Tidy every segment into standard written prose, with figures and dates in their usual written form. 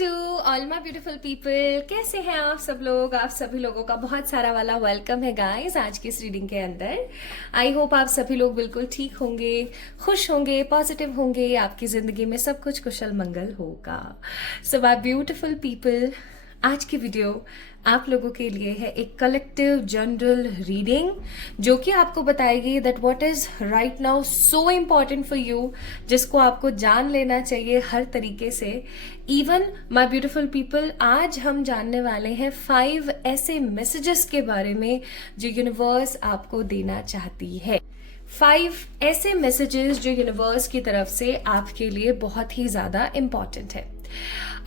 To all my beautiful people. कैसे हैं आप सब लोग? आप सभी लोगों का बहुत सारा वाला वेलकम है गाइस आज की इस रीडिंग के अंदर। आई होप आप सभी लोग बिल्कुल ठीक होंगे, खुश होंगे, पॉजिटिव होंगे, आपकी जिंदगी में सब कुछ कुशल मंगल होगा। सो माय ब्यूटीफुल पीपल, आज की वीडियो आप लोगों के लिए है एक कलेक्टिव जनरल रीडिंग जो कि आपको बताएगी that what is right now so important for you, जिसको आपको जान लेना चाहिए हर तरीके से। इवन माय ब्यूटीफुल पीपल, आज हम जानने वाले हैं 5 ऐसे मैसेजेस के बारे में जो यूनिवर्स आपको देना चाहती है। 5 ऐसे मैसेजेस जो यूनिवर्स की तरफ से आपके लिए बहुत ही ज्यादा इम्पॉर्टेंट है।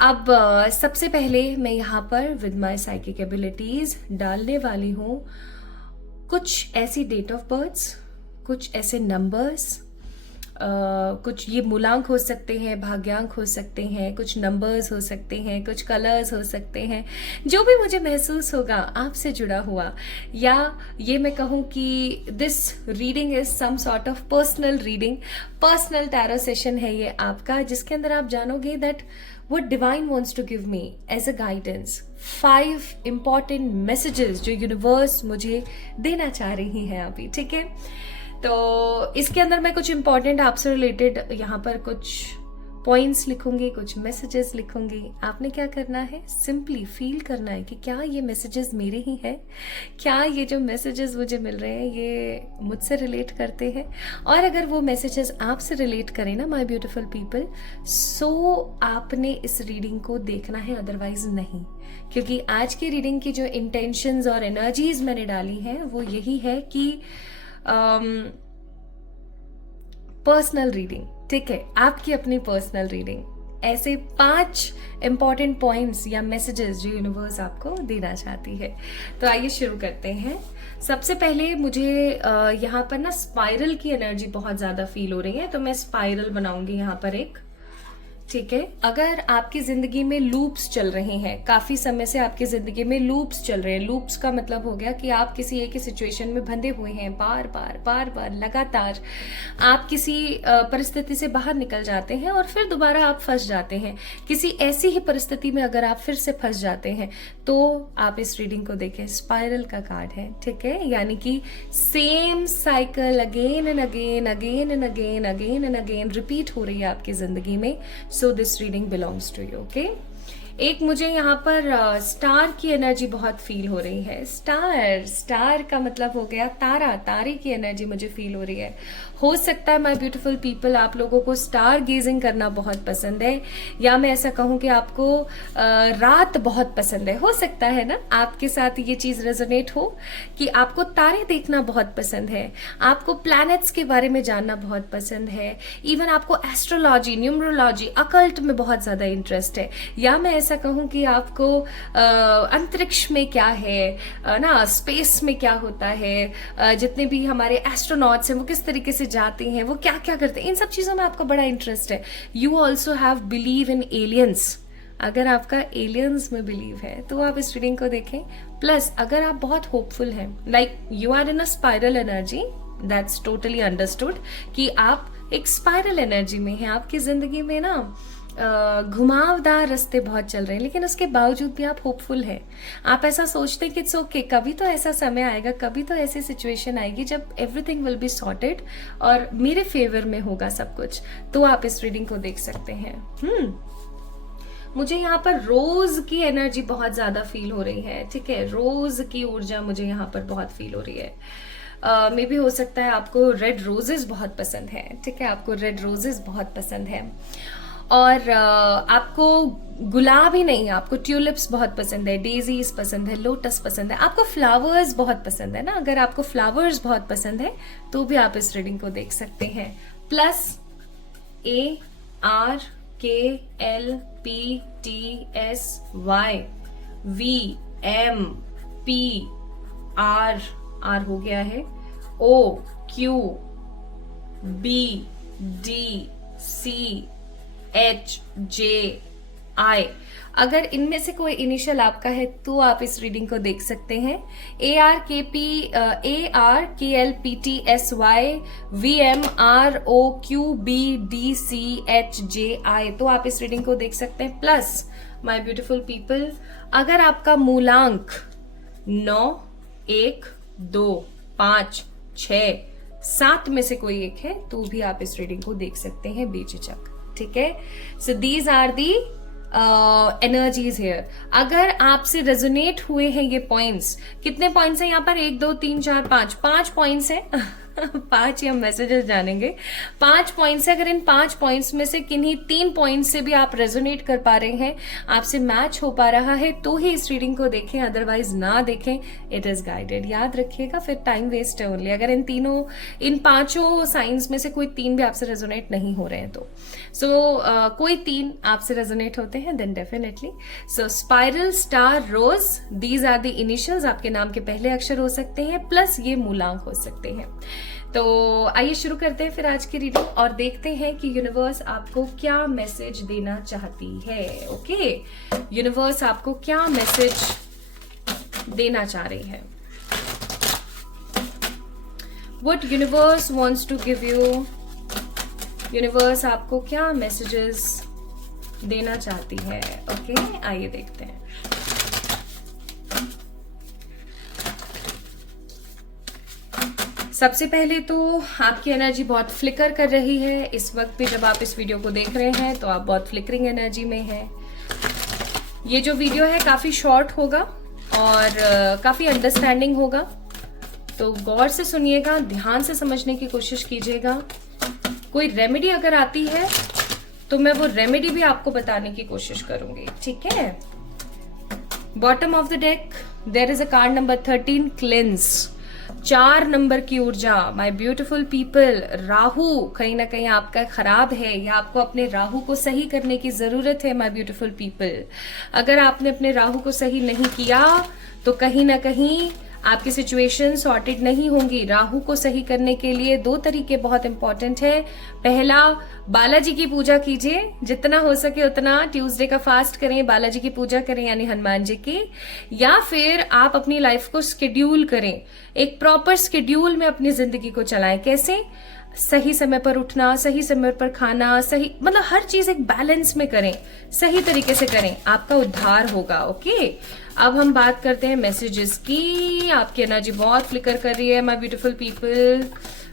अब सबसे पहले मैं यहाँ पर विद माई साइकिक एबिलिटीज डालने वाली हूँ कुछ ऐसी डेट ऑफ बर्थ्स, कुछ ऐसे नंबर्स, कुछ ये मूलांक हो सकते हैं, भाग्यांक हो सकते हैं, कुछ नंबर्स हो सकते हैं, कुछ कलर्स हो सकते हैं, जो भी मुझे महसूस होगा आपसे जुड़ा हुआ, या ये मैं कहूँ कि this reading is some sort of personal reading, personal tarot session है ये आपका, जिसके अंदर आप जानोगे that what divine wants to give me as a guidance 5 important messages जो यूनिवर्स मुझे देना चाह रही है अभी। ठीक है, तो इसके अंदर मैं कुछ इंपॉर्टेंट आपसे रिलेटेड यहाँ पर कुछ पॉइंट्स लिखूंगी, कुछ मैसेजेस लिखूंगी। आपने क्या करना है, सिंपली फील करना है कि क्या ये मैसेजेस मेरे ही हैं, क्या ये जो मैसेजेस मुझे मिल रहे हैं ये मुझसे रिलेट करते हैं। और अगर वो मैसेजेस आपसे रिलेट करें ना माय ब्यूटीफुल पीपल, सो आपने इस रीडिंग को देखना है, अदरवाइज नहीं। क्योंकि आज की रीडिंग की जो इंटेंशंस और एनर्जीज मैंने डाली हैं वो यही है कि पर्सनल रीडिंग, ठीक है, आपकी अपनी पर्सनल रीडिंग, ऐसे 5 इंपॉर्टेंट पॉइंट्स या मैसेजेस जो यूनिवर्स आपको देना चाहती है। तो आइए शुरू करते हैं। सबसे पहले मुझे यहाँ पर ना स्पाइरल की एनर्जी बहुत ज्यादा फील हो रही है, तो मैं स्पाइरल बनाऊंगी यहाँ पर एक। ठीक है, अगर आपकी जिंदगी में लूप्स चल रहे हैं, काफी समय से आपकी जिंदगी में लूप्स चल रहे हैं, लूप्स का मतलब हो गया कि आप किसी एक ही सिचुएशन में बंधे हुए हैं, बार बार लगातार आप किसी परिस्थिति से बाहर निकल जाते हैं और फिर दोबारा आप फंस जाते हैं। किसी ऐसी ही परिस्थिति में अगर आप फिर से फंस जाते हैं तो आप इस रीडिंग को देखें, स्पाइरल का कार्ड है। ठीक है, यानी कि same cycle again and again, again and again, again and again repeat हो रही है आपकी जिंदगी में। So this reading belongs to you, okay? एक मुझे यहाँ पर स्टार की एनर्जी बहुत फील हो रही है। स्टार का मतलब हो गया तारा, तारे की एनर्जी मुझे फील हो रही है। हो सकता है माय ब्यूटीफुल पीपल आप लोगों को स्टार गेजिंग करना बहुत पसंद है, या मैं ऐसा कहूँ कि आपको रात बहुत पसंद है। हो सकता है ना आपके साथ ये चीज रेजोनेट हो कि आपको तारे देखना बहुत पसंद है, आपको प्लैनेट्स के बारे में जानना बहुत पसंद है, इवन आपको एस्ट्रोलॉजी, न्यूमरोलॉजी, अकल्ट में बहुत ज्यादा इंटरेस्ट है, या मैं ऐसा कहूँ कि आपको अंतरिक्ष में क्या है ना, स्पेस में क्या होता है, जितने भी हमारे एस्ट्रोनॉट्स हैं वो किस तरीके से जाते हैं, वो क्या क्या करते हैं, इन सब चीजों में आपका बड़ा इंटरेस्ट है। You also have believe in aliens. अगर आपका एलियंस में बिलीव है तो आप इस रीडिंग को देखें। प्लस अगर आप बहुत होपफुल हैं, like you are in a spiral energy, that's totally understood कि आप एक स्पाइरल एनर्जी में हैं, आपकी जिंदगी में ना घुमावदार रास्ते बहुत चल रहे हैं, लेकिन उसके बावजूद भी आप होपफुल हैं। आप ऐसा सोचते हैं कि इट्स ओके, कभी तो ऐसा समय आएगा, कभी तो ऐसी सिचुएशन आएगी जब एवरीथिंग विल बी सॉर्टेड और मेरे फेवर में होगा सब कुछ। तो आप इस रीडिंग को देख सकते हैं। मुझे यहाँ पर रोज की एनर्जी बहुत ज्यादा फील हो रही है। ठीक है, रोज की ऊर्जा मुझे यहाँ पर बहुत फील हो रही है। मे भी हो सकता है आपको रेड रोजेस बहुत पसंद है। ठीक है, आपको रेड रोजेस बहुत पसंद है, और आपको गुलाब ही नहीं, आपको ट्यूलिप्स बहुत पसंद है, डेजीज पसंद है, लोटस पसंद है, आपको फ्लावर्स बहुत पसंद है ना। अगर आपको फ्लावर्स बहुत पसंद है तो भी आप इस रीडिंग को देख सकते हैं। प्लस ARKLPTSYVMPR हो गया है, OQBDCHJ I। अगर इनमें से कोई इनिशियल आपका है तो आप इस रीडिंग को देख सकते हैं। ARKLPTSY VMROQBDCHJI, तो आप इस रीडिंग को देख सकते हैं। प्लस माय ब्यूटीफुल पीपल, अगर आपका मूलांक 9, 1, 2, 5, 6, 7 में से कोई एक है तो भी आप इस रीडिंग को देख सकते हैं बेझिझक। ठीक है, so these are the energies here. अगर आपसे रेजोनेट हुए हैं ये पॉइंट्स, कितने पॉइंट्स हैं यहाँ पर? 1, 2, 3, 4, 5, 5 पॉइंट्स हैं। 5 ही हम मैसेजेस जानेंगे। 5 पॉइंट्स है, अगर इन 5 पॉइंट्स में से किन्हीं 3 पॉइंट्स से भी आप रेजोनेट कर पा रहे हैं, आपसे मैच हो पा रहा है, तो ही इस रीडिंग को देखें, अदरवाइज ना देखें। इट इज गाइडेड, याद रखिएगा, फिर टाइम वेस्ट है ओनली। अगर इन 5 साइंस में से कोई 3 भी आपसे रेजोनेट नहीं हो रहे हैं तो कोई 3 आपसे रेजोनेट होते हैं, then definitely. So spiral, star, rose, these are the initials. आपके नाम के पहले अक्षर हो सकते हैं, प्लस ये मूलांक हो सकते हैं। तो आइए शुरू करते हैं फिर आज की रीडिंग और देखते हैं कि यूनिवर्स आपको क्या मैसेज देना चाहती है। ओके, यूनिवर्स आपको क्या मैसेज देना चाह रही है? What universe wants to give you? Universe आपको क्या मैसेजेस देना चाहती है? ओके, आइए देखते हैं। सबसे पहले तो आपकी एनर्जी बहुत फ्लिकर कर रही है इस वक्त पे। जब आप इस वीडियो को देख रहे हैं तो आप बहुत फ्लिकरिंग एनर्जी में हैं। ये जो वीडियो है काफी शॉर्ट होगा और काफी अंडरस्टैंडिंग होगा, तो गौर से सुनिएगा, ध्यान से समझने की कोशिश कीजिएगा। कोई रेमेडी अगर आती है तो मैं वो रेमेडी भी आपको बताने की कोशिश करूंगी, ठीक है? Bottom of the deck there is a card number 13, cleanse. 4 number की ऊर्जा। माय ब्यूटीफुल पीपल, राहु कहीं ना कहीं आपका खराब है या आपको अपने राहु को सही करने की जरूरत है। माय ब्यूटीफुल पीपल, अगर आपने अपने राहु को सही नहीं किया तो कहीं ना कहीं आपकी सिचुएशन सॉर्टेड नहीं होंगी। राहु को सही करने के लिए 2 तरीके बहुत इंपॉर्टेंट है। पहला, बालाजी की पूजा कीजिए, जितना हो सके उतना। ट्यूसडे का फास्ट करें, बालाजी की पूजा करें यानी हनुमान जी की, या फिर आप अपनी लाइफ को स्केड्यूल करें, एक प्रॉपर स्केड्यूल में अपनी जिंदगी को चलाएं। कैसे? सही समय पर उठना, सही समय पर खाना, सही मतलब हर चीज एक बैलेंस में करें, सही तरीके से करें, आपका उद्धार होगा। ओके, अब हम बात करते हैं मैसेजेस की। आपकी एनर्जी बहुत फ्लिकर कर रही है माय ब्यूटीफुल पीपल।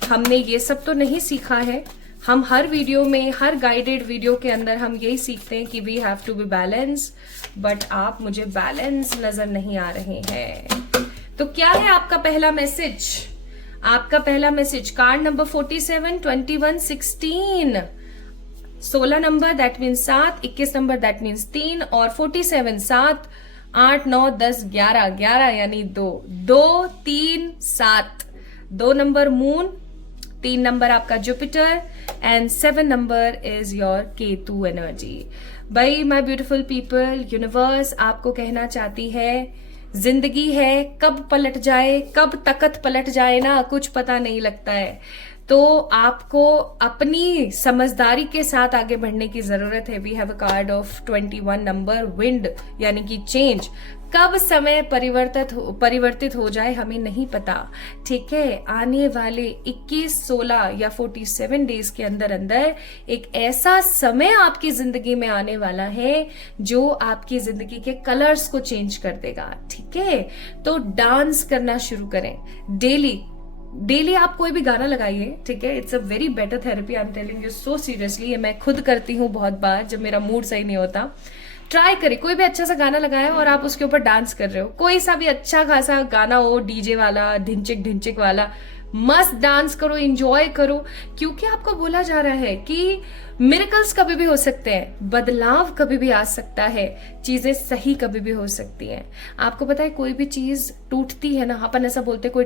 हमने ये सब तो नहीं सीखा है, हम हर वीडियो में, हर गाइडेड वीडियो के अंदर हम यही सीखते हैं कि we have to be balance, but आप मुझे बैलेंस नजर नहीं आ रहे हैं। तो क्या है आपका पहला मैसेज? आपका पहला message, card number 47, 21, 16। 16 number that means 7, 21 number that means 3 और 47 7, 8, 9, 10, 11 11 यानी 2 2 3 7। 2 नंबर मून, 3 नंबर आपका Jupiter and 7 number is your Ketu energy. भाई माय ब्यूटीफुल पीपल, यूनिवर्स आपको कहना चाहती है, जिंदगी है, कब पलट जाए, कब तकत पलट जाए ना, कुछ पता नहीं लगता है। तो आपको अपनी समझदारी के साथ आगे बढ़ने की जरूरत है। We have a card of 21 number, wind यानी कि चेंज। कब समय परिवर्तित हो जाए हमें नहीं पता, ठीक है? आने वाले 21, 16 या 47 डेज के अंदर अंदर एक ऐसा समय आपकी जिंदगी में आने वाला है जो आपकी जिंदगी के कलर्स को चेंज कर देगा, ठीक है? तो डांस करना शुरू करें डेली आप कोई भी गाना लगाइए, ठीक है? It's a very better therapy, I am telling you so seriously. ये मैं खुद करती हूँ बहुत बार जब मेरा मूड सही नहीं होता। ट्राई करिए, कोई भी अच्छा सा गाना लगाए और आप उसके ऊपर डांस कर रहे हो, कोई सा भी अच्छा खासा गाना हो, डीजे वाला, ढिंचिक वाला, मस्त डांस करो, एंजॉय करो, क्योंकि आपको बोला जा रहा है कि मिरेकल्स कभी भी हो सकते हैं, बदलाव कभी भी आ सकता है, चीजें सही कभी भी हो सकती हैं। आपको पता है कोई भी चीज टूटती है ना, अपन ऐसा बोलते हैं कोई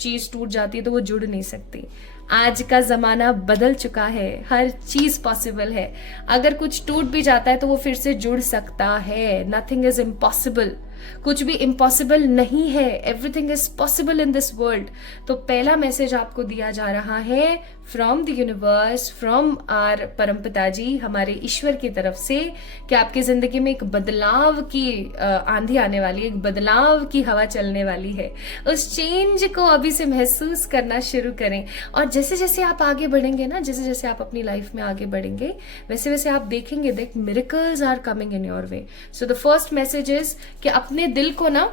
चीज टूट जाती है तो वो जुड़ नहीं सकती। आज का जमाना बदल चुका है, हर चीज पॉसिबल है। अगर कुछ टूट भी जाता है तो वो फिर से जुड़ सकता है। Nothing is impossible. कुछ भी इम्पॉसिबल नहीं है, everything is possible in this world. तो पहला मैसेज आपको दिया जा रहा है from the universe, from our परमपिता जी, हमारे ईश्वर की तरफ से, कि आपकी जिंदगी में एक बदलाव की आंधी आने वाली है, एक बदलाव की हवा चलने वाली है। उस चेंज को अभी से महसूस करना शुरू करें, और जैसे जैसे आप आगे बढ़ेंगे ना, जैसे जैसे आप अपनी लाइफ में आगे बढ़ेंगे, वैसे वैसे आप देखेंगे that miracles are coming in your way. So the first message is कि अपने दिल को ना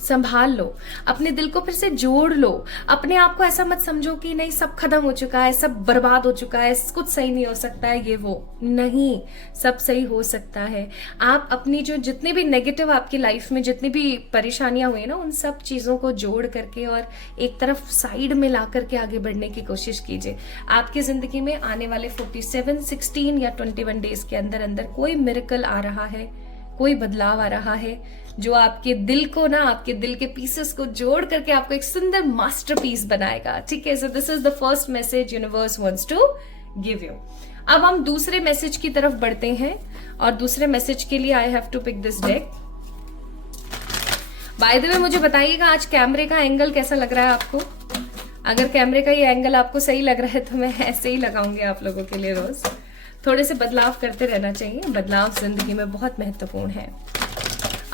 संभाल लो, अपने दिल को फिर से जोड़ लो। अपने आप को ऐसा मत समझो कि नहीं सब खत्म हो चुका है, सब बर्बाद हो चुका है, कुछ सही नहीं हो सकता है, ये वो नहीं, सब सही हो सकता है। आप अपनी जो जितनी भी नेगेटिव आपकी लाइफ में जितनी भी परेशानियां हुई ना, उन सब चीजों को जोड़ करके और एक तरफ साइड में ला करके आगे बढ़ने की कोशिश कीजिए। आपकी जिंदगी में आने वाले 47, 16 या 21 डेज के अंदर अंदर कोई मिरेकल आ रहा है, कोई बदलाव आ रहा है जो आपके दिल को ना, आपके दिल के पीसेस को जोड़ करके आपको एक सुंदर मास्टरपीस बनाएगा। ठीक है, so this is the first message universe wants to give you. अब हम दूसरे मैसेज की तरफ बढ़ते हैं, और दूसरे मैसेज के लिए I have to pick this deck. By the way मुझे बताइएगा आज कैमरे का एंगल कैसा लग रहा है आपको। अगर कैमरे का ये एंगल आपको सही लग रहा है तो मैं ऐसे ही लगाऊंगी आप लोगों के लिए रोज। थोड़े से बदलाव करते रहना चाहिए, बदलाव जिंदगी में बहुत महत्वपूर्ण है।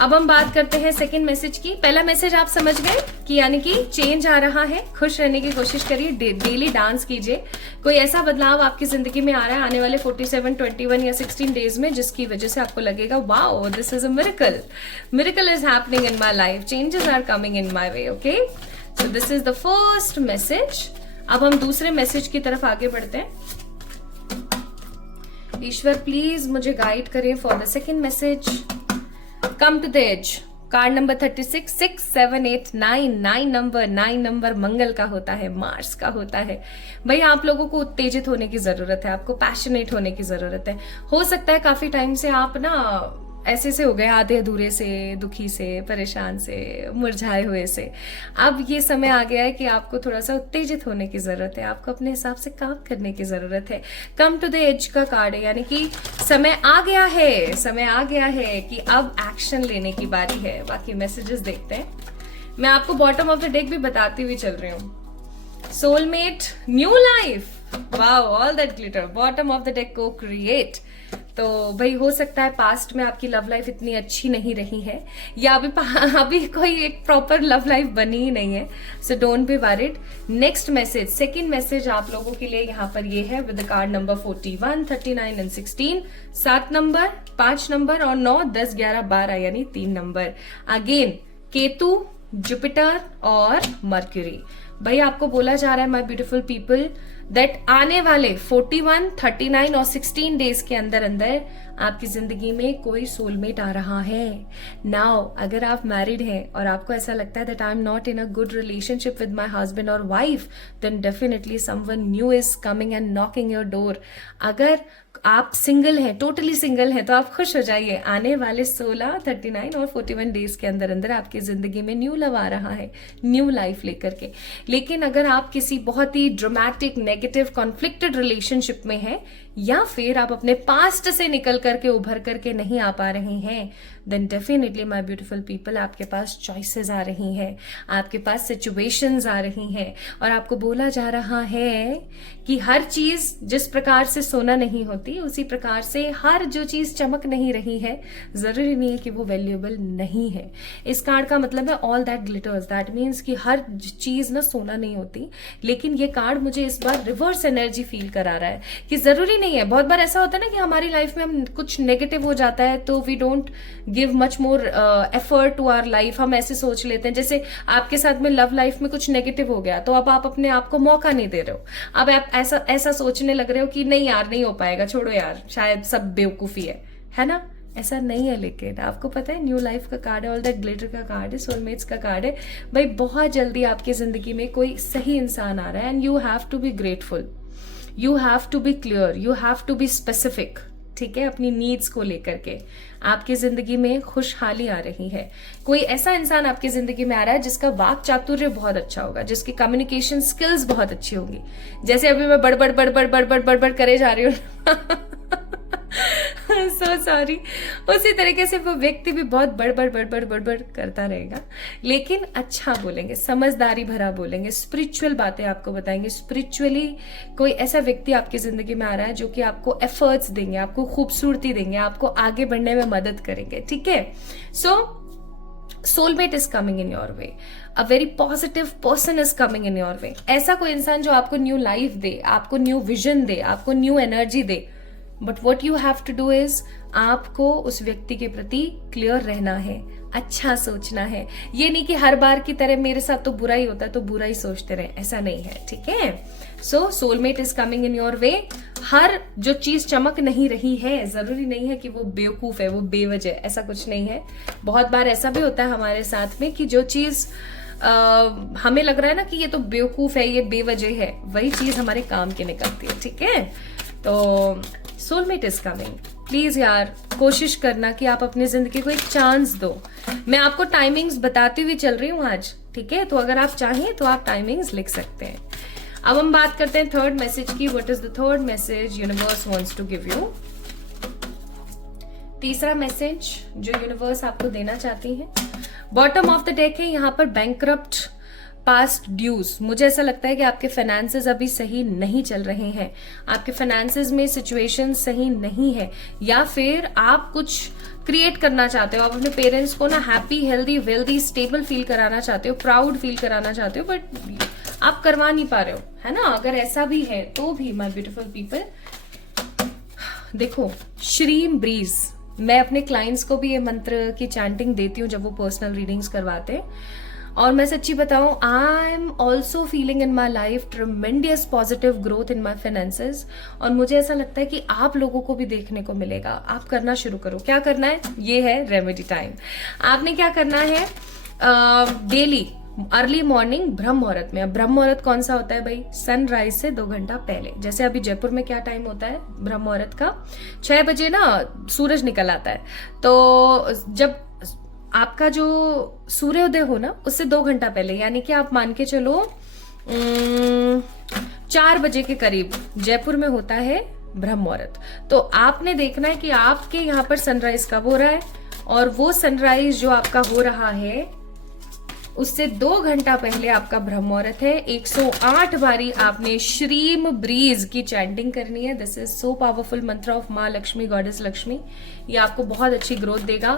अब हम बात करते हैं सेकंड मैसेज की। पहला मैसेज आप समझ गए कि यानी कि चेंज आ रहा है, खुश रहने की कोशिश करिए, डेली डांस कीजिए। कोई ऐसा बदलाव आपकी जिंदगी में आ रहा है आने वाले 47, 21 या 16 डेज में, जिसकी वजह से आपको लगेगा wow this is a miracle, miracle is happening in my life, changes are coming in my way. Okay, so this is the first message. अब हम दूसरे मैसेज की तरफ आगे बढ़ते हैं। ईश्वर प्लीज मुझे गाइड करें for the second message. Come to the age. Card number 36, 6, 7, 8, 9, 9 number Mangal का होता है, मार्स का होता है। भाई आप लोगों को उत्तेजित होने की जरूरत है, आपको पैशनेट होने की जरूरत है। हो सकता है काफी टाइम से आप ना ऐसे से हो गए, आधे अधूरे से, दुखी से, परेशान से, मुरझाए हुए से। अब ये समय आ गया है कि आपको थोड़ा सा उत्तेजित होने की जरूरत है, आपको अपने हिसाब से काम करने की जरूरत है। कम टू द एज का कार्ड है, यानी कि समय आ गया है, समय आ गया है कि अब एक्शन लेने की बारी है। बाकी मैसेजेस देखते हैं। मैं आपको बॉटम ऑफ द डेक भी बताती हुई चल रही हूँ। Soulmate, new life, wow, all that glitter, bottom of the deck को क्रिएट। तो भाई हो सकता है पास्ट में आपकी लव लाइफ इतनी अच्छी नहीं रही है, या अभी कोई एक प्रॉपर लव लाइफ बनी ही नहीं है। So don't be worried. Next message, second message आप लोगों के लिए यहाँ पर ये है with card number 41, 39 and 16। 7 number, 5 number और 9, 10, 11, 12 यानी 3 नंबर। अगेन केतु, जुपिटर और मर्क्यूरी। भाई आपको बोला जा रहा है माय ब्यूटीफुल पीपल दैट आने वाले 41, 39 और 16 डेज के अंदर अंदर आपकी जिंदगी में कोई सोलमेट आ रहा है। नाउ अगर आप मैरिड हैं और आपको ऐसा लगता है that I am not in a good relationship with my husband और wife, then definitely someone new is coming and knocking your door. अगर आप सिंगल हैं, टोटली सिंगल हैं, तो आप खुश हो जाइए। आने वाले 16, 39 और 41 डेज के अंदर अंदर आपकी जिंदगी में न्यू लव आ रहा है, न्यू लाइफ लेकर के। लेकिन अगर आप किसी बहुत ही ड्रामेटिक, नेगेटिव, कॉन्फ्लिक्टेड रिलेशनशिप में हैं, या फिर आप अपने पास्ट से निकल करके उभर करके नहीं आ पा रहे हैं, then definitely my beautiful people आपके पास चॉइसेस आ रही हैं, आपके पास सिचुएशंस आ रही हैं, और आपको बोला जा रहा है कि हर चीज जिस प्रकार से सोना नहीं होती, उसी प्रकार से हर जो चीज चमक नहीं रही है, जरूरी नहीं है कि वो वैल्यूएबल नहीं है। इस कार्ड का मतलब है all that glitters, that means कि हर चीज ना सोना नहीं होती। लेकिन ये कार्ड मुझे इस बार रिवर्स एनर्जी फील करा रहा है कि जरूरी नहीं है। बहुत बार ऐसा होता है ना कि हमारी लाइफ में हम कुछ नेगेटिव हो जाता है तो we don't give much more effort to our life. हम ऐसे सोच लेते हैं, जैसे आपके साथ में लव लाइफ में कुछ नेगेटिव हो गया तो अब आप अपने आप को मौका नहीं दे रहे हो। अब आप ऐसा सोचने लग रहे हो कि नहीं यार नहीं हो पाएगा, छोड़ो यार, शायद सब बेवकूफी है ना। ऐसा नहीं है। लेकिन आपको पता है न्यू लाइफ का कार्ड है, ऑल दैट ग्लिटर का कार्ड है, सोलमेट्स का कार्ड है। भाई बहुत जल्दी आपकी जिंदगी में कोई सही इंसान आ रहा है and you have to be grateful, you have to be clear, you have to be specific. ठीक है, अपनी नीड्स को लेकर के आपकी जिंदगी में खुशहाली आ रही है। कोई ऐसा इंसान आपकी जिंदगी में आ रहा है जिसका वाक चातुर्य बहुत अच्छा होगा, जिसकी कम्युनिकेशन स्किल्स बहुत अच्छी होंगी। जैसे अभी मैं बड़बड़ करे जा रही हूँ। So sorry. उसी तरीके से वो व्यक्ति भी बहुत बड़ करता रहेगा, लेकिन अच्छा बोलेंगे, समझदारी भरा बोलेंगे, स्पिरिचुअल बातें आपको बताएंगे। स्पिरिचुअली कोई ऐसा व्यक्ति आपकी जिंदगी में आ रहा है जो कि आपको एफर्ट्स देंगे, आपको खूबसूरती देंगे, आपको आगे बढ़ने में मदद करेंगे, ठीक है। So soulmate is coming in your way, a very positive person is coming in your way. ऐसा कोई इंसान जो आपको न्यू लाइफ दे, आपको न्यू विजन दे, आपको न्यू एनर्जी दे। But what you have to do is, आपको उस व्यक्ति के प्रति क्लियर रहना है, अच्छा सोचना है। ये नहीं कि हर बार की तरह मेरे साथ तो बुरा ही होता है तो बुरा ही सोचते रहे, ऐसा नहीं है, ठीक है। So soulmate is coming in your way. हर जो चीज चमक नहीं रही है, जरूरी नहीं है कि वो बेवकूफ है, वो बेवजह, ऐसा कुछ नहीं है। बहुत बार ऐसा भी होता है हमारे साथ में कि जो चीज हमें लग रहा है ना कि ये तो बेवकूफ है, ये बेवजह है, वही चीज हमारे काम की निकलती है, ठीक है। तो सोलमेट इज कमिंग। प्लीज यार कोशिश करना कि आप अपनी जिंदगी को एक चांस दो। मैं आपको टाइमिंग्स बताती हुई चल रही हूँ आज, ठीक है। तो अगर आप चाहें तो आप टाइमिंग्स लिख सकते हैं। अब हम बात करते हैं थर्ड मैसेज की। What is the third message universe wants to give you? तीसरा मैसेज जो यूनिवर्स आपको देना चाहती है, बॉटम ऑफ द डेक है यहाँ पर बैंकरप्ट, पास्ट ड्यूज। मुझे ऐसा लगता है कि आपके फाइनेंसेस अभी सही नहीं चल रहे हैं, आपके फाइनेंसेस में सिचुएशन सही नहीं है, या फिर आप कुछ क्रिएट करना चाहते हो, आप अपने पेरेंट्स को ना happy, healthy, wealthy, stable feel कराना चाहते हो, प्राउड फील कराना चाहते हो, बट आप करवा नहीं पा रहे हो, है ना। अगर ऐसा भी है तो भी माय ब्यूटीफुल पीपल, देखो श्रीम ब्रीज, मैं अपने क्लाइंट्स को भी ये मंत्र की चैंटिंग देती हूँ जब वो पर्सनल रीडिंग्स करवाते हैं। और मैं सच्ची बताऊं, I am also feeling in my life tremendous positive growth in my finances. और मुझे ऐसा लगता है कि आप लोगों को भी देखने को मिलेगा। आप करना शुरू करो। क्या करना है? ये है रेमेडी टाइम। आपने क्या करना है? डेली अर्ली मॉर्निंग ब्रह्म मुहूर्त में। अब ब्रह्म मुहूर्त कौन सा होता है भाई? सनराइज से 2 घंटा पहले। जैसे अभी जयपुर में क्या टाइम होता है ब्रह्म मुहूर्त का? 6 बजे ना सूरज निकल आता है। तो जब आपका जो सूर्योदय हो ना, उससे 2 घंटा पहले, यानी कि आप मान के चलो 4 बजे के करीब जयपुर में होता है ब्रह्म मुहूर्त। तो आपने देखना है कि आपके यहाँ पर सनराइज कब हो रहा है, और वो सनराइज जो आपका हो रहा है उससे 2 घंटा पहले आपका ब्रह्म मुहूर्त है। 108 बारी आपने श्रीम ब्रीज की चैंटिंग करनी है। दिस इज सो पावरफुल मंत्र ऑफ माँ लक्ष्मी, गॉडेस लक्ष्मी। ये आपको बहुत अच्छी ग्रोथ देगा।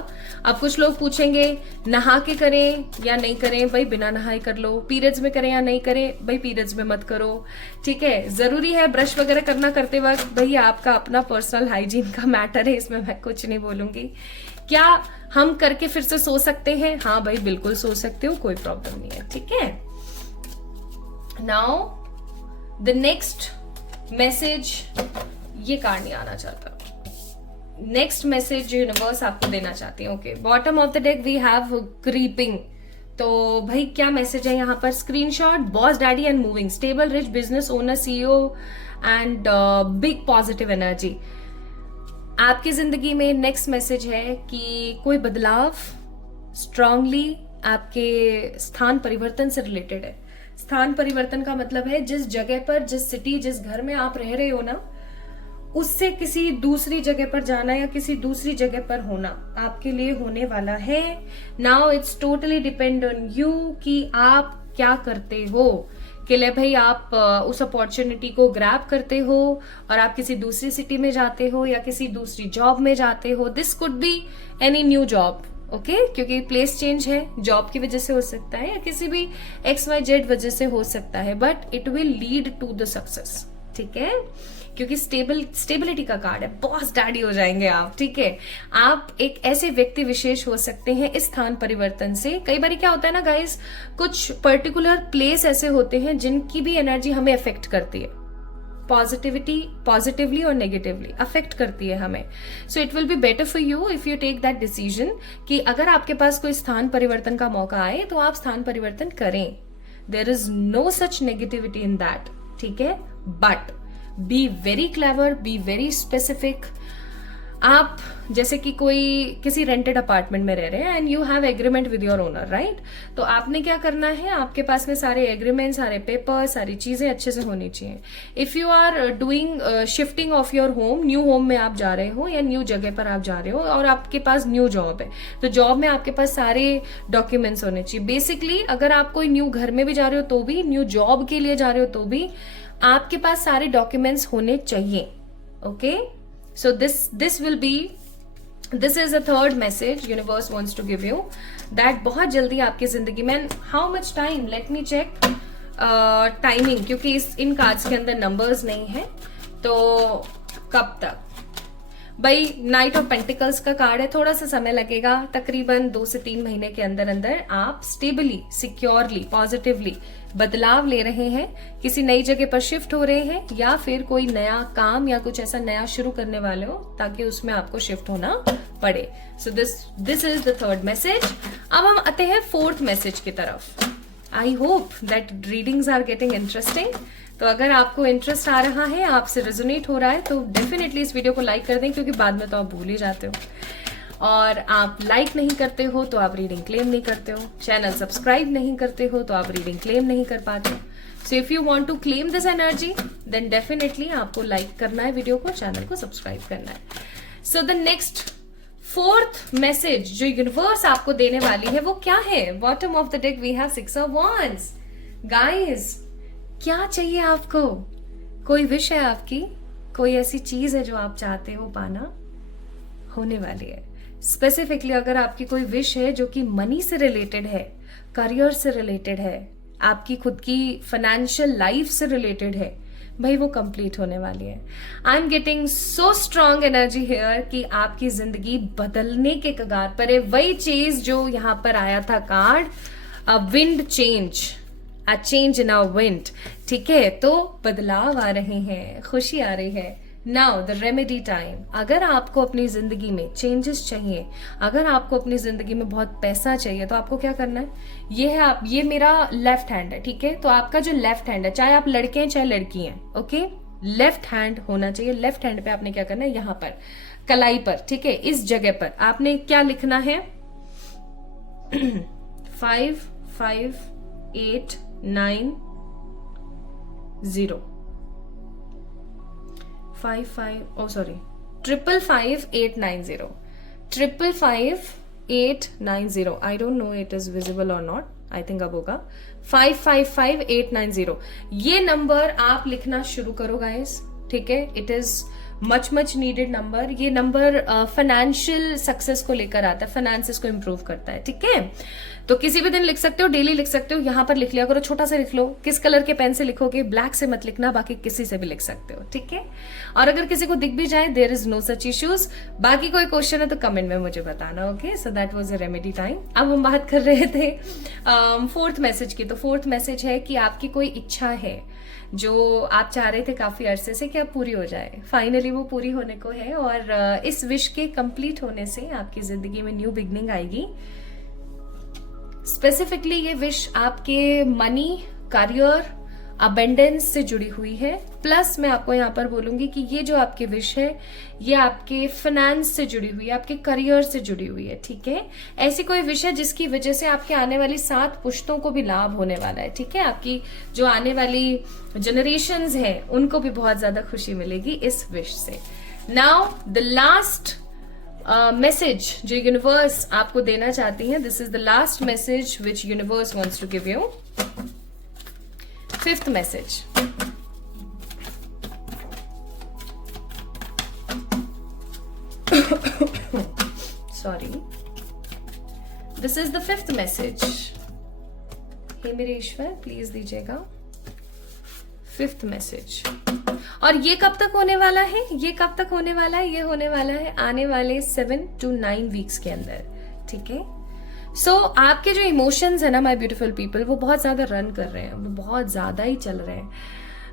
अब कुछ लोग पूछेंगे नहा के करें या नहीं करें? भाई बिना नहाए कर लो। पीरियड्स में करें या नहीं करें? भाई पीरियड्स में मत करो, ठीक है। जरूरी है ब्रश वगैरह करना करते वक्त, भाई आपका अपना पर्सनल हाइजीन का मैटर है, इसमें मैं कुछ नहीं बोलूंगी। क्या हम करके फिर से सो सकते हैं? हाँ भाई बिल्कुल सो सकते हो, कोई प्रॉब्लम नहीं है, ठीक है। नाउ द नेक्स्ट मैसेज, ये कार्ड नहीं आना चाहता। नेक्स्ट मैसेज जो यूनिवर्स आपको देना चाहती है, okay. Bottom of the deck we have creeping. तो भाई क्या मैसेज है यहाँ पर? Screenshot, boss daddy and moving, stable rich business owner, CEO and big positive energy. आपकी जिंदगी में नेक्स्ट मैसेज है कि कोई बदलाव स्ट्रांगली आपके स्थान परिवर्तन से रिलेटेड है। स्थान परिवर्तन का मतलब है जिस जगह पर, जिस सिटी, जिस घर में आप रह रहे हो ना, उससे किसी दूसरी जगह पर जाना या किसी दूसरी जगह पर होना आपके लिए होने वाला है। Now it's totally depend on you कि आप क्या करते हो। कि ले भाई आप उस अपॉर्चुनिटी को ग्रैब करते हो और आप किसी दूसरी सिटी में जाते हो या किसी दूसरी जॉब में जाते हो। This could be any new job, okay, क्योंकि प्लेस चेंज है, जॉब की वजह से हो सकता है या किसी भी XYZ वजह से हो सकता है, but it will lead to the success, ठीक है। क्योंकि स्टेबिलिटी का कार्ड है, बॉस डैडी हो जाएंगे आप, ठीक है। आप एक ऐसे व्यक्ति विशेष हो सकते हैं इस स्थान परिवर्तन से। कई बार क्या होता है ना गाइस, कुछ पर्टिकुलर प्लेस ऐसे होते हैं जिनकी भी एनर्जी हमें अफेक्ट करती है, पॉजिटिवली और नेगेटिवली अफेक्ट करती है हमें। So it will be better for you if you take that decision कि अगर आपके पास कोई स्थान परिवर्तन का मौका आए तो आप स्थान परिवर्तन करें। There is no such negativity in that, ठीक है। But be very clever, be very specific. आप जैसे कि कोई किसी रेंटेड अपार्टमेंट में रह रहे हैं and you have agreement with your owner, right? तो आपने क्या करना है, आपके पास में सारे एग्रीमेंट, सारे पेपर, सारी चीजें अच्छे से होनी चाहिए. If you are doing shifting of your home, new home में आप जा रहे हो या न्यू जगह पर आप जा रहे हो और आपके पास न्यू जॉब है, तो जॉब में आपके पास सारे डॉक्यूमेंट्स होने चाहिए. बेसिकली अगर आप कोई न्यू घर में भी जा रहे हो तो भी, न्यू जॉब के लिए जा रहे हो तो भी आपके पास सारे डॉक्यूमेंट्स होने चाहिए. Okay, so this will be, this is a third message universe wants to give you, that बहुत जल्दी आपकी जिंदगी में, how much time, let me check timing, क्योंकि इन कार्ड्स के अंदर नंबर्स नहीं है, तो कब तक भाई. नाइट ऑफ पेंटिकल्स का कार्ड है, थोड़ा सा समय लगेगा, तकरीबन 2 से 3 महीने के अंदर अंदर आप स्टेबली, सिक्योरली, पॉजिटिवली बदलाव ले रहे हैं, किसी नई जगह पर शिफ्ट हो रहे हैं या फिर कोई नया काम या कुछ ऐसा नया शुरू करने वाले हो ताकि उसमें आपको शिफ्ट होना पड़े. So this is the third message. अब हम आते हैं फोर्थ मैसेज की तरफ. I hope that readings are getting interesting. तो अगर आपको इंटरेस्ट आ रहा है, आपसे रेजोनेट हो रहा है, तो डेफिनेटली इस वीडियो को लाइक कर दें, क्योंकि बाद में तो आप भूल ही जाते हो. और आप लाइक नहीं करते हो तो आप रीडिंग क्लेम नहीं करते हो, चैनल सब्सक्राइब नहीं करते हो तो आप रीडिंग क्लेम नहीं कर पाते हो. So if you want to claim this energy then definitely आपको लाइक करना है वीडियो को, चैनल को सब्सक्राइब करना है. So the next fourth message जो यूनिवर्स आपको देने वाली है वो क्या है? Bottom of the deck we have 6 of wands. Guys, क्या चाहिए आपको? कोई विश है आपकी, कोई ऐसी चीज है जो आप चाहते हो पाना, होने वाली है. स्पेसिफिकली अगर आपकी कोई विश है जो कि मनी से रिलेटेड है, करियर से रिलेटेड है, आपकी खुद की फाइनेंशियल लाइफ से रिलेटेड है, भाई वो कंप्लीट होने वाली है. I am getting so strong energy here कि आपकी जिंदगी बदलने के कगार पर है. वही चीज जो यहां पर आया था card, a wind change, a change in a wind. ठीक है, तो बदलाव आ रहे हैं, खुशी आ रही है. Now the remedy time. अगर आपको अपनी जिंदगी में चेंजेस चाहिए, अगर आपको अपनी जिंदगी में बहुत पैसा चाहिए, तो आपको क्या करना है? ये है, आप, ये मेरा लेफ्ट हैंड है, ठीक है? तो आपका जो लेफ्ट हैंड है, चाहे आप लड़के हैं चाहे लड़की हैं, ओके, लेफ्ट हैंड होना चाहिए. लेफ्ट हैंड पे आपने क्या करना है? यहां पर कलाई पर, ठीक है, इस जगह पर आपने क्या लिखना है? 5 5 8 9 0 5 5, oh sorry, 555 890, 555 890. I don't know it is visible or not. I think अब होगा. 555 890. ये नंबर आप लिखना शुरू करो गाइस, ठीक है? It is much needed number. ये नंबर फाइनेंशियल सक्सेस को लेकर आता है, फाइनेंसेस को इंप्रूव करता है, ठीक है? तो किसी भी दिन लिख सकते हो, डेली लिख सकते हो, यहां पर लिख लिया करो, छोटा सा लिख लो. किस कलर के पेन से लिखोगे? ब्लैक से मत लिखना, बाकी किसी से भी लिख सकते हो, ठीक है? और अगर किसी को दिख भी जाए, there is no such issues. बाकी कोई क्वेश्चन है तो कमेंट में मुझे बताना, okay? So that was a remedy time. अब हम बात कर रहे थे फोर्थ मैसेज की. तो फोर्थ मैसेज है कि आपकी कोई इच्छा है जो आप चाह रहे थे काफी अरसे से कि अब पूरी हो जाए. फाइनली वो पूरी होने को है और इस विश के कंप्लीट होने से आपकी जिंदगी में न्यू बिगनिंग आएगी. स्पेसिफिकली ये विश आपके मनी, करियर, अबेंडेंस से जुड़ी हुई है. प्लस मैं आपको यहाँ पर बोलूंगी कि ये जो आपकी विश है ये आपके फाइनेंस से जुड़ी हुई है, आपके करियर से जुड़ी हुई है, ठीक है? ऐसी कोई विश है जिसकी वजह से आपके आने वाली 7 पुश्तों को भी लाभ होने वाला है, ठीक है? आपकी जो आने वाली जनरेशंस हैं उनको भी बहुत ज्यादा खुशी मिलेगी इस विश से. नाउ द लास्ट मैसेज जो यूनिवर्स आपको देना चाहती है, this is the last message which universe wants to give you. Fifth message. Sorry, this is the fifth message. हे मेरे ईश्वर, प्लीज दीजिएगा फिफ्थ मैसेज. और ये कब तक होने वाला है? ये कब तक होने वाला है? ये होने वाला है आने वाले 7 to 9 वीक्स के अंदर, ठीक है? सो आपके जो इमोशंस है ना माय ब्यूटीफुल पीपल, वो बहुत ज्यादा रन कर रहे हैं, वो बहुत ज्यादा ही चल रहे हैं.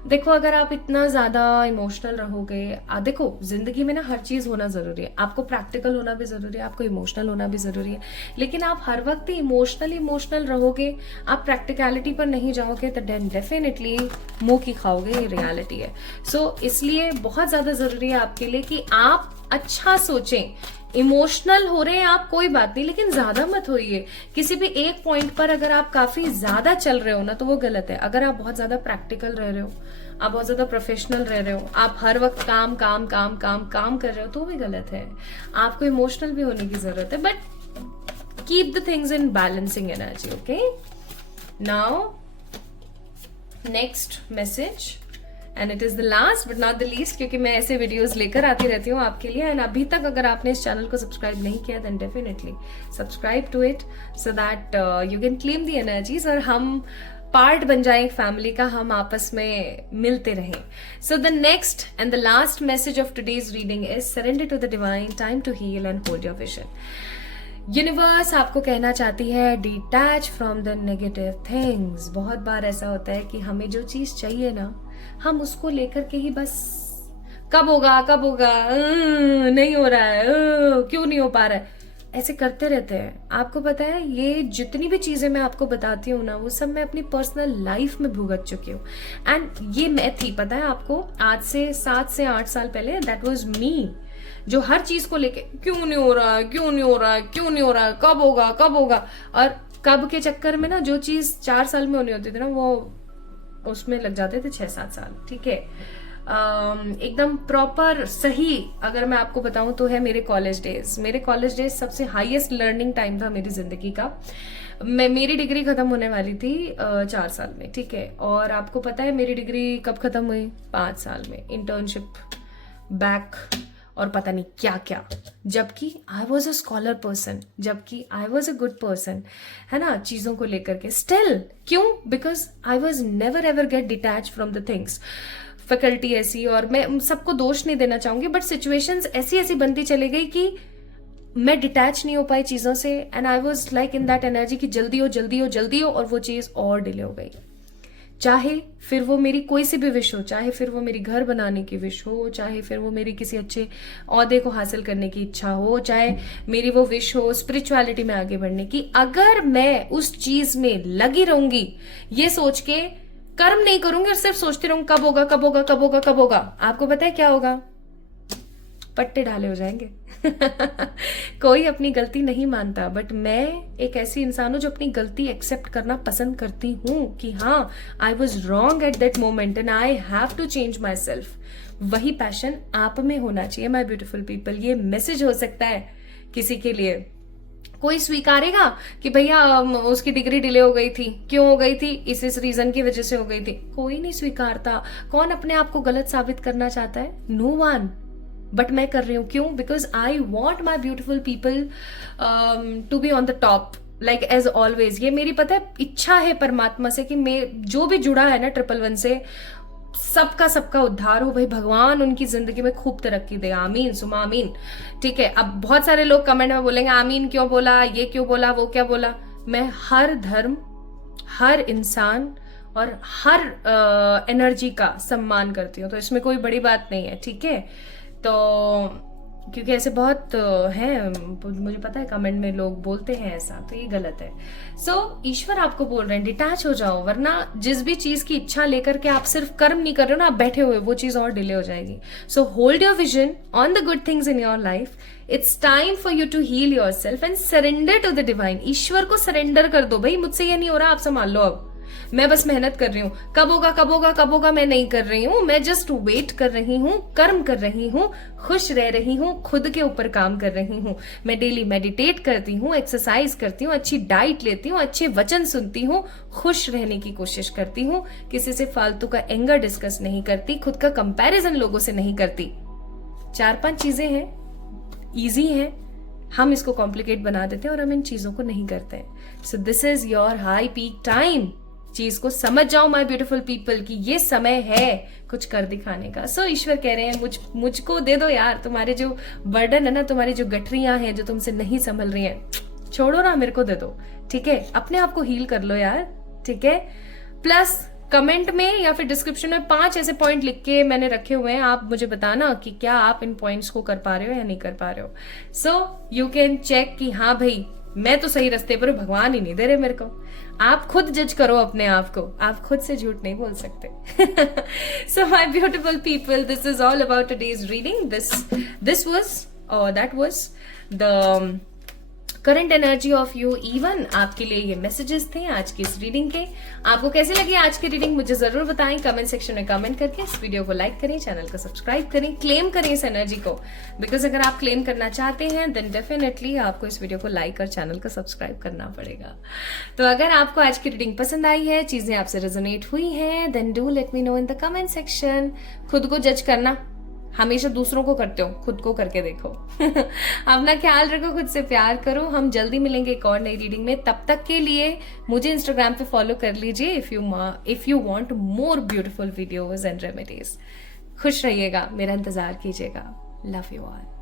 देखो, अगर आप इतना ज्यादा इमोशनल रहोगे, देखो जिंदगी में ना हर चीज होना जरूरी है. आपको प्रैक्टिकल होना भी जरूरी है, आपको इमोशनल होना भी जरूरी है. लेकिन आप हर वक्त ही इमोशनल रहोगे, आप प्रैक्टिकलिटी पर नहीं जाओगे, तो डेफिनेटली मुंह की खाओगे, ये रियलिटी है. सो इसलिए बहुत ज्यादा जरूरी है आपके लिए कि आप अच्छा सोचें। इमोशनल हो रहे हैं आप, कोई बात नहीं, लेकिन ज्यादा मत होइए। किसी भी एक पॉइंट पर अगर आप काफी ज्यादा चल रहे हो ना तो वो गलत है। अगर आप बहुत ज्यादा प्रैक्टिकल रह रहे हो, आप बहुत ज्यादा प्रोफेशनल रह रहे हो, आप हर वक्त काम काम काम काम काम कर रहे हो, तो वो भी गलत है। आपको इमोशनल भी होने की जरूरत है, but keep the things in balancing energy. Okay, now next message, and it is the last but not the least, क्योंकि मैं ऐसे वीडियोस लेकर आती रहती हूँ आपके लिए। एंड अभी तक अगर आपने इस चैनल को सब्सक्राइब नहीं किया then definitely subscribe to it so that you can claim the energies और हम पार्ट बन जाए एक फैमिली का, हम आपस में मिलते रहें। So the next and the last message of today's reading is surrender to the divine, time to heal and hold your vision. Universe आपको कहना चाहती है detach from the negative things. बहुत बार ऐसा होता है कि हमें जो चीज चाहिए ना, हम उसको लेकर के ही बस कब होगा कब होगा, नहीं हो रहा है, क्यों नहीं हो पा रहा है, ऐसे करते रहते हैं। आपको पता है ये जितनी भी चीजें मैं आपको बताती हूँ ना, वो सब मैं अपनी पर्सनल लाइफ में भुगत चुकी हूँ। एंड ये मैं थी, पता है आपको, आज से 7 से 8 साल पहले, दैट वाज मी, जो हर चीज को लेके क्यों नहीं हो रहा है, क्यों नहीं हो रहा है, क्यों नहीं हो रहा है, कब होगा कब होगा। और कब के चक्कर में ना जो चीज 4 साल में होनी होती थी ना, वो उसमें लग जाते थे 6-7 साल। ठीक है, एकदम प्रॉपर सही अगर मैं आपको बताऊं तो है मेरे कॉलेज डेज। मेरे कॉलेज डेज सबसे हाईएस्ट लर्निंग टाइम था मेरी जिंदगी का। मेरी डिग्री खत्म होने वाली थी 4 साल में। ठीक है, और आपको पता है मेरी डिग्री कब खत्म हुई? 5 साल में, इंटर्नशिप, बैक और पता नहीं क्या क्या। जबकि I was a scholar person, जबकि I was a good person, है ना, चीजों को लेकर के। स्टिल क्यों? Because I was never ever get detach from the things. Faculty ऐसी, और मैं सबको दोष नहीं देना चाहूंगी, बट सिचुएशंस ऐसी ऐसी बनती चली गई कि मैं डिटैच नहीं हो पाई चीजों से। And I was like in that energy कि जल्दी हो जल्दी हो जल्दी हो, और वो चीज और डिले हो गई। चाहे फिर वो मेरी कोई सी भी विश हो, चाहे फिर वो मेरी घर बनाने की विश हो, चाहे फिर वो मेरी किसी अच्छे ओहदे को हासिल करने की इच्छा हो, चाहे मेरी वो विश हो स्पिरिचुअलिटी में आगे बढ़ने की, अगर मैं उस चीज में लगी रहूंगी ये सोच के, कर्म नहीं करूंगी और सिर्फ सोचती रहूंगी कब होगा कब होगा कब होगा कब होगा, आपको पता है क्या होगा? पट्टे ढाले हो जाएंगे। कोई अपनी गलती नहीं मानता, बट मैं एक ऐसी इंसान हूं जो अपनी गलती एक्सेप्ट करना पसंद करती हूं कि हाँ, I was wrong at that moment and I have to change myself. वही पैशन आप में होना चाहिए माई ब्यूटिफुल पीपल। ये मैसेज हो सकता है किसी के लिए। कोई स्वीकारेगा कि भैया उसकी डिग्री डिले हो गई थी, क्यों हो गई थी? इस रीजन की वजह से हो गई थी। कोई नहीं स्वीकारता। कौन अपने आप को गलत साबित करना चाहता है? No one. बट मैं कर रही हूं, क्यों? Because I want my beautiful people to be on the top, like as always. ये मेरी पता है इच्छा है परमात्मा से कि मैं जो भी जुड़ा है ना 111 से, सबका उद्धार हो भाई, भगवान उनकी जिंदगी में खूब तरक्की दे। आमीन सुमा आमीन। ठीक है, अब बहुत सारे लोग कमेंट में बोलेंगे आमीन क्यों बोला, ये क्यों बोला, वो क्या बोला। मैं हर धर्म, हर इंसान और हर एनर्जी का सम्मान करती हूँ, तो इसमें कोई बड़ी बात नहीं है। ठीक है, तो क्योंकि ऐसे बहुत हैं, मुझे पता है कमेंट में लोग बोलते हैं ऐसा, तो ये गलत है। सो ईश्वर आपको बोल रहे हैं डिटैच हो जाओ, वरना जिस भी चीज की इच्छा लेकर के आप सिर्फ कर्म नहीं कर रहे हो ना, आप बैठे हुए, वो चीज और डिले हो जाएगी। So hold your vision on the good things in your life. It's time for you to heal your self and surrender to the divine. ईश्वर को सरेंडर कर दो भाई, मुझसे ये नहीं हो रहा, आप संभाल लो, अब मैं बस मेहनत कर रही हूँ, कब होगा कब होगा कब होगा मैं नहीं कर रही हूँ, मैं जस्ट वेट कर रही हूँ, कर्म कर रही हूँ, खुश रह रही हूँ, खुद के ऊपर काम कर रही हूँ। मैं डेली मेडिटेट करती हूँ, एक्सरसाइज करती हूँ, अच्छी डाइट लेती हूँ, अच्छे वचन सुनती हूँ, खुश रहने की कोशिश करती हूँ, किसी से फालतू का एंगर डिस्कस नहीं करती, खुद का कंपैरिजन लोगों से नहीं करती। 4-5 चीजें हैं, इजी हैं, हम इसको कॉम्प्लिकेट बना देते हैं और हम इन चीजों को नहीं करते हैं। सो this is your high peak time. चीज को समझ जाओ माय ब्यूटीफुल पीपल कि ये समय है कुछ कर दिखाने का। सो ईश्वर कह रहे हैं मुझको दे दो यार, तुम्हारे जो बर्डन है ना, तुम्हारी जो गठरियां हैं जो तुमसे नहीं संभल रही हैं, छोड़ो ना, मेरे को दे दो। ठीक है, अपने आप को हील कर लो यार। ठीक है, प्लस कमेंट में या फिर डिस्क्रिप्शन में 5 ऐसे पॉइंट लिख के मैंने रखे हुए हैं, आप मुझे बताना कि क्या आप इन पॉइंट्स को कर पा रहे हो या नहीं कर पा रहे हो। सो यू कैन चेक कि हाँ भाई मैं तो सही रास्ते पर हूं, भगवान ही नहीं दे रहे मेरे को। आप खुद जज करो अपने आप को, आप खुद से झूठ नहीं बोल सकते। So my beautiful people, this is all about today's reading. This was that was the current energy of you. Even आपके लिए ये मैसेजेस थे आज की इस रीडिंग के। आपको कैसे लगी आज की रीडिंग मुझे जरूर बताएं कमेंट सेक्शन में कमेंट करके। इस वीडियो को लाइक करें, चैनल को सब्सक्राइब करें, क्लेम करें इस एनर्जी को, बिकॉज अगर आप क्लेम करना चाहते हैं देन डेफिनेटली आपको इस वीडियो को लाइक और चैनल को सब्सक्राइब करना पड़ेगा। तो अगर आपको आज की रीडिंग पसंद आई है, चीजें आपसे रेजोनेट हुई हैं, then do let me know in the comment section. खुद को जज करना हमेशा दूसरों को करते हो, खुद को करके देखो। अपना ख्याल रखो, खुद से प्यार करो। हम जल्दी मिलेंगे एक और नई रीडिंग में। तब तक के लिए मुझे इंस्टाग्राम पे फॉलो कर लीजिए if you want more beautiful videos and remedies. खुश रहिएगा, मेरा इंतजार कीजिएगा। Love you all.